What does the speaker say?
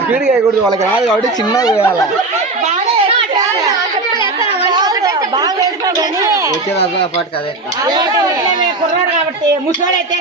Speed వేయకూడదు, వాళ్ళకి రాదు కాబట్టి చిన్నగా వేయాలి. వచ్చేదా పాటు కదే కుర్రాడు కాబట్టి ముసలాడైతే